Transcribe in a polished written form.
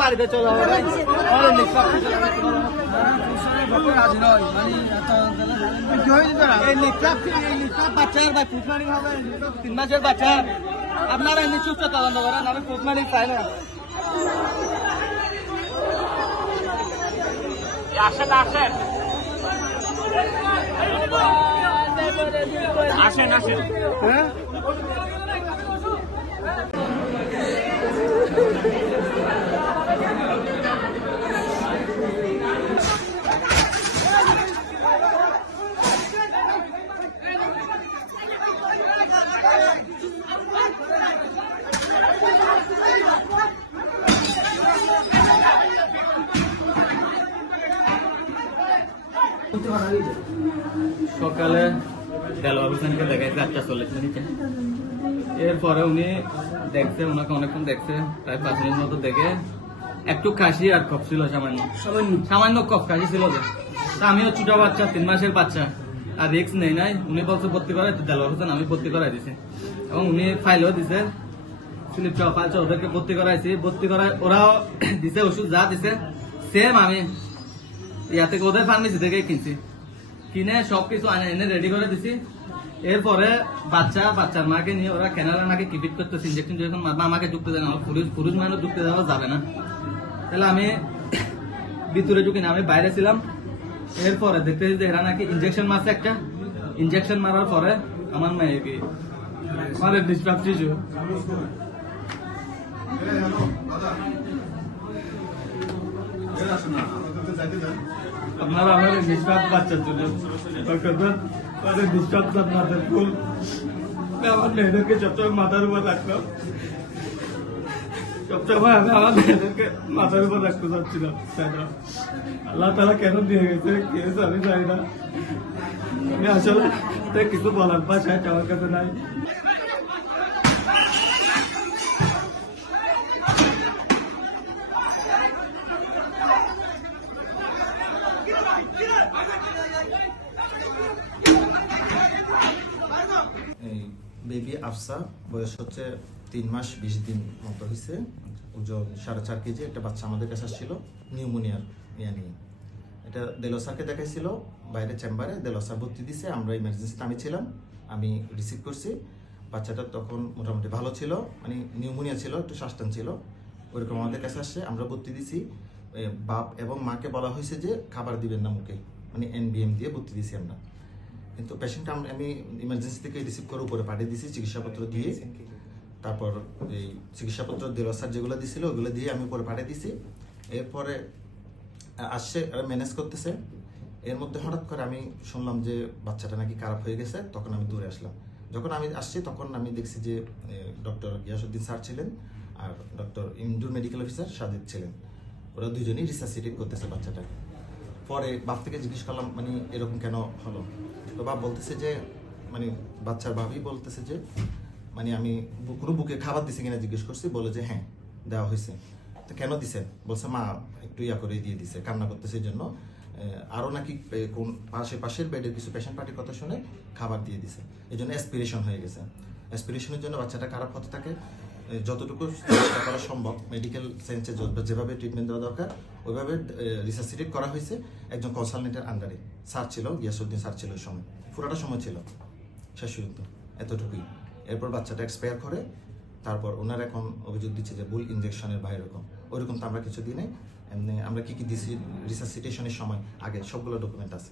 বাড়িতে চলে বাচ্চার ভাই ফুটমানি হবে 3 মাসের বাচ্চা আপনারা এমনি সুস্থ তদন্ত করেন আমি ফুটমানি চাই না আসেন আসেন আসেন আসেন হ্যাঁ সকালে দেলোয়ার হোসেনকে দেখাইছে 8:40 মিনিটে এরপরে উনি দেখছে ওনাকে অনেকক্ষণ দেখছে প্রায় 5 মিনিট মতো দেখে একটু কাশি আর কফ ছিল সামান্য কফ কাশি ছিল যে তা আমিও ছোট বাচ্চা 3 মাসের বাচ্চা আর রিক্স নেই নাই উনি বলছে ভর্তি করাই দেলোয়ার হোসেন আমি ভর্তি করাই দিছি এবং উনি ফাইলও দিছে স্লিপ ফাইল ওদেরকে ভর্তি করাইছি ভর্তি করাই ওরাও দিছে ওষুধ যা দিছে সেম আমি ইয়া থেকে ওদের ফার্মেসি থেকে কিনছি কিনে সবকিছু এনে রেডি করে দিছি এরপরে বাচ্চার মাকে নিয়ে ওরা কেনারা নাকি কিপিট করতেছে ইঞ্জেকশন যখন আমাকে ঢুকতে দেয় না পুরুষ মানুষ ঢুকতে দেওয়া যাবে না তাহলে আমি ভিতরে ঢুকি না আমি বাইরে ছিলাম এরপরে দেখতেছি যে এরা নাকি ইঞ্জেকশন মারছে একটা ইঞ্জেকশন মারার পরে আমার মেয়েকে আমাদের ডিস্টার্ব শিশু আপনারা আমাদের নিষ্পাপ বাচ্চার জন্য তাদের নিষ্পাপ আপনাদের ফুল আমার মেয়েদেরকে সবসময় মাথার উপর রাখলাম সবসময় আমি আমার মেয়েদেরকে মাথার উপর রাখতে চাচ্ছিলাম আল্লাহ তারা কেন দিয়ে গেছে কে আমি জানি না আমি আসলে কিছু বলার ভাষায় আমার কাছে নাই বেবি আফসা বয়স হচ্ছে 3 মাস 20 দিন মতো হয়েছে ওজন 4.5 কেজি একটা বাচ্চা আমাদের কাছে আসছিল নিউমোনিয়ার নিয়ে এটা দেলোয়ার স্যারকে দেখাইছিল বাইরে চেম্বারে দেলোয়ার স্যার ভর্তি দিছে আমরা ইমার্জেন্সিতে আমি ছিলাম আমি রিসিভ করছি বাচ্চাটা তখন মোটামুটি ভালো ছিল মানে নিউমোনিয়া ছিল একটু শ্বাসটান ছিল ওইরকম আমাদের কাছে আসছে আমরা ভর্তি দিছি বাপ এবং মাকে বলা হয়েছে যে খাবার দিবেন না মুখে মানে এনবিএম দিয়ে ভর্তি দিছি আমরা কিন্তু পেশেন্টটা আমি ইমার্জেন্সি থেকে রিসিভ করে উপরে পাঠিয়ে দিয়েছি চিকিৎসাপত্র দিয়ে তারপর এই চিকিৎসাপত্র দেলোয়ার স্যার যেগুলো দিয়েছিল ওগুলো দিয়ে আমি উপরে পাঠিয়ে দিয়েছি এরপরে আসছে ম্যানেজ করতেছে এর মধ্যে হঠাৎ করে আমি শুনলাম যে বাচ্চাটা নাকি খারাপ হয়ে গেছে তখন আমি দূরে আসলাম যখন আমি আসছি তখন আমি দেখছি যে ডক্টর গিয়াসউদ্দিন স্যার ছিলেন আর ডক্টর ইন্দুর মেডিকেল অফিসার সাজিদ ছিলেন ওরা দুজনেই রিসার্সিটেট করতেছে বাচ্চাটাকে পরে বাপ থেকে জিজ্ঞেস করলাম মানে এরকম কেন হলো তো বাপ বলতেছে যে মানে বাচ্চার ভাবি বলতেছে যে মানে আমি কোনো বুকে খাবার দিছে কিনা জিজ্ঞেস করছি বলে যে হ্যাঁ দেওয়া হয়েছে তো কেন দিছেন বলছে মা একটু ইয়া করে দিয়ে দিছে কান্না করতেছে এই জন্য আরও নাকি কোন পাশের বেডের কিছু পেশেন্ট পার্টির কথা শুনে খাবার দিয়ে দিছে এই জন্য অ্যাসপিরেশন হয়ে গেছে অ্যাসপিরেশনের জন্য বাচ্চাটা খারাপ হতে থাকে যতটুকু চেষ্টা করা সম্ভব মেডিকেল সায়েন্সে যেভাবে ট্রিটমেন্ট দেওয়া দরকার ওইভাবে রিসার্সিটেট করা হয়েছে একজন কনসালটেন্টের আন্ডারে স্যার ছিল গিয়াসউদ্দিন স্যার ছিল ওই সময় পুরোটা সময় ছিল শেষ পর্যন্ত এতটুকুই এরপর বাচ্চাটা এক্সপায়ার করে তারপর ওনারা এখন অভিযোগ দিচ্ছে যে ভুল ইনজেকশনের বা এরকম ওইরকম তো আমরা কিছু দিই নাই এমনি আমরা কি দিছি রিসার্সিটেশনের সময় আগে সবগুলো ডকুমেন্ট আছে